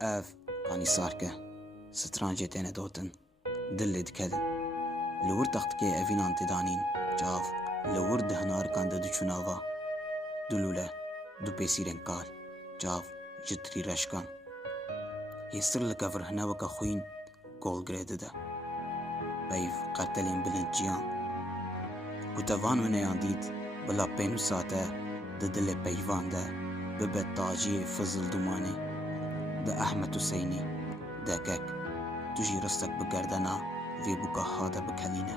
Ev Kanîsark e, Stran jê têne dotin, dil lê dikelin. Li wir textikê evînan tê danîn, çav li wir di hinarikan de diçûn ava. Du lûle, du pêsîrên kal, çav ji tirî reşikan. Hestir li kevirhine weke xwîn, gol girê dide. Peyv qertelên bilind cîhan. Ku te van wineyan dît, bila pênûsa te di dilê peyvan de bibe taciyê fizil dumanê. De Ehmed Huseynî, dekek, tu jî ristek bi gerdena vê bûka hade bikelîne.